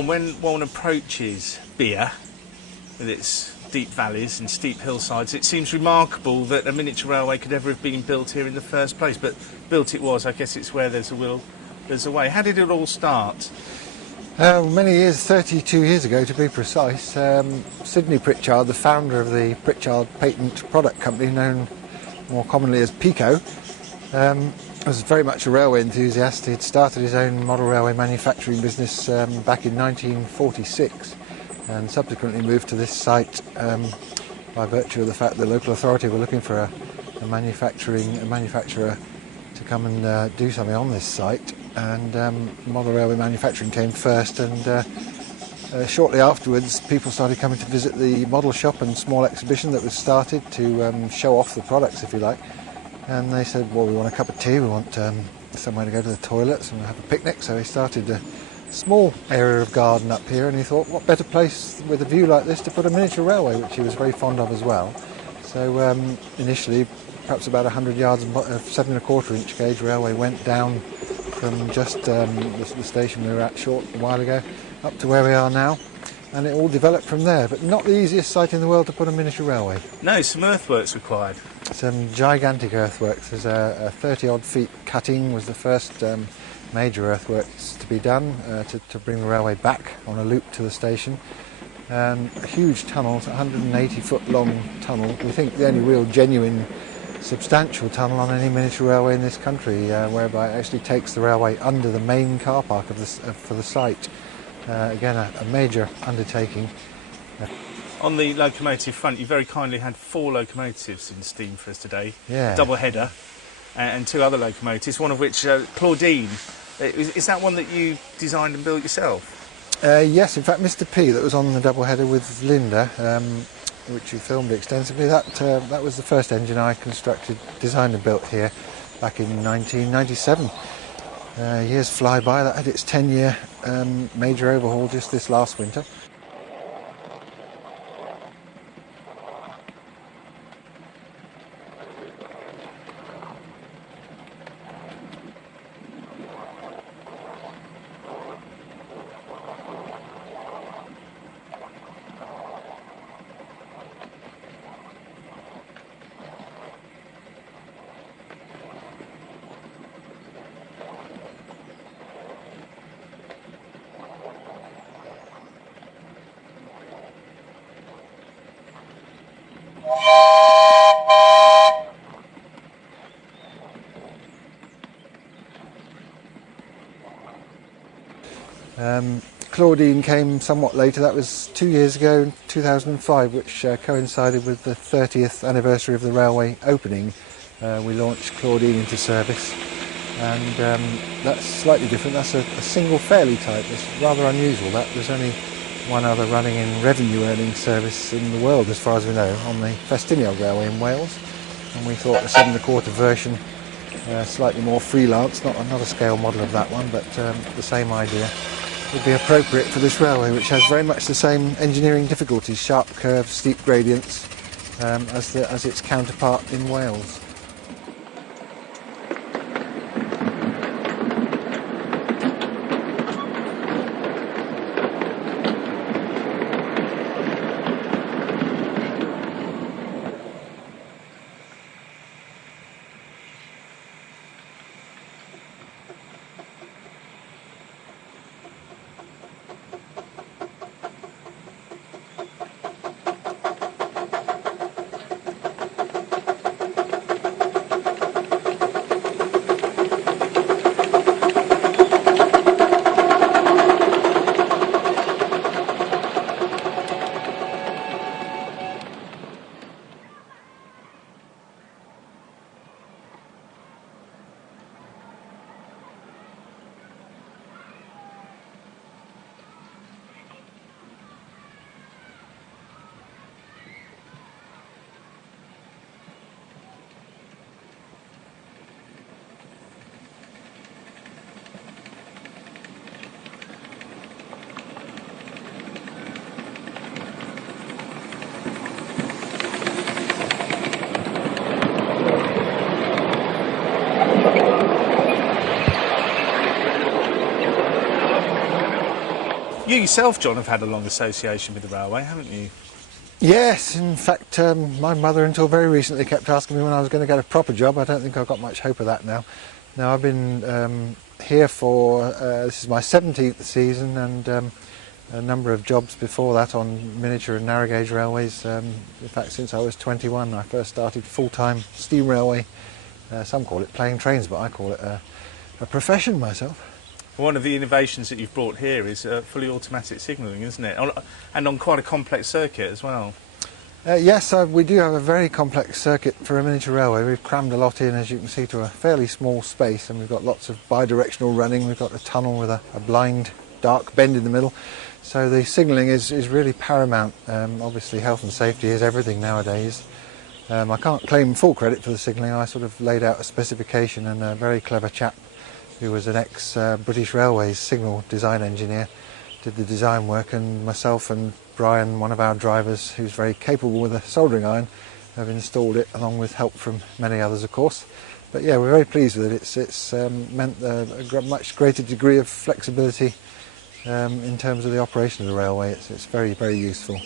John, when one approaches Bere, with its deep valleys and steep hillsides, it seems remarkable that a miniature railway could ever have been built here in the first place. But built it was. I guess it's where there's a will, there's a way. How did it all start? Many years, 32 years ago to be precise, Sidney Pritchard, the founder of the Pritchard Patent Product Company, known more commonly as PICO, was very much a railway enthusiast. He'd started his own model railway manufacturing business back in 1946 and subsequently moved to this site by virtue of the fact the local authority were looking for a manufacturer to come and do something on this site. And model railway manufacturing came first, and shortly afterwards people started coming to visit the model shop and small exhibition that was started to show off the products, if you like. And they said, well, we want a cup of tea, we want somewhere to go to the toilets and have a picnic. So he started a small area of garden up here, and he thought, what better place with a view like this to put a miniature railway, which he was very fond of as well. So initially, perhaps about 100 yards of 7¼ inch gauge railway went down from just the station we were at a short while ago up to where we are now, and it all developed from there. But not the easiest site in the world to put a miniature railway. No, some earthworks required. Some gigantic earthworks. There's a 30-odd feet cutting was the first major earthworks to be done to bring the railway back on a loop to the station. Huge tunnels, 180-foot long tunnel. We think the only real genuine substantial tunnel on any miniature railway in this country, whereby it actually takes the railway under the main car park for the site. Again, a major undertaking. On the locomotive front, you very kindly had 4 locomotives in steam for us today. Yeah. Double header, and 2 other locomotives, one of which, Claudine. Is that one that you designed and built yourself? Yes, in fact, Mr. P, that was on the double header with Linda, which you filmed extensively, that was the first engine I constructed, designed and built here back in 1997. Years fly by. That had its 10-year major overhaul just this last winter. Claudine came somewhat later. That was 2 years ago, in 2005, which coincided with the 30th anniversary of the railway opening. We launched Claudine into service, and that's slightly different. That's a single fairly type. It's rather unusual. There's only one other running in revenue earning service in the world, as far as we know, on the Festiniog Railway in Wales. And we thought the 7¼ version, slightly more freelance, not a scale model of that one, but the same idea, would be appropriate for this railway, which has very much the same engineering difficulties, sharp curves, steep gradients, as its counterpart in Wales. yourself, John, have had a long association with the railway, haven't you? Yes, in fact, my mother until very recently kept asking me when I was going to get a proper job. I don't think I've got much hope of that now. Now I've been here for, this is my 17th season, and a number of jobs before that on miniature and narrow gauge railways. In fact, since I was 21 I first started full-time steam railway. Some call it playing trains, but I call it a profession myself. One of the innovations that you've brought here is fully automatic signalling, isn't it? And on quite a complex circuit as well. Yes, we do have a very complex circuit for a miniature railway. We've crammed a lot in, as you can see, to a fairly small space, and we've got lots of bi-directional running. We've got a tunnel with a blind, dark bend in the middle. So the signalling is really paramount. Obviously health and safety is everything nowadays. I can't claim full credit for the signalling. I sort of laid out a specification, and a very clever chap who was an ex-British Railways signal design engineer did the design work, and myself and Brian, one of our drivers who's very capable with a soldering iron, have installed it, along with help from many others, of course. But yeah, we're very pleased with it. It's meant a much greater degree of flexibility in terms of the operation of the railway. It's very, very useful.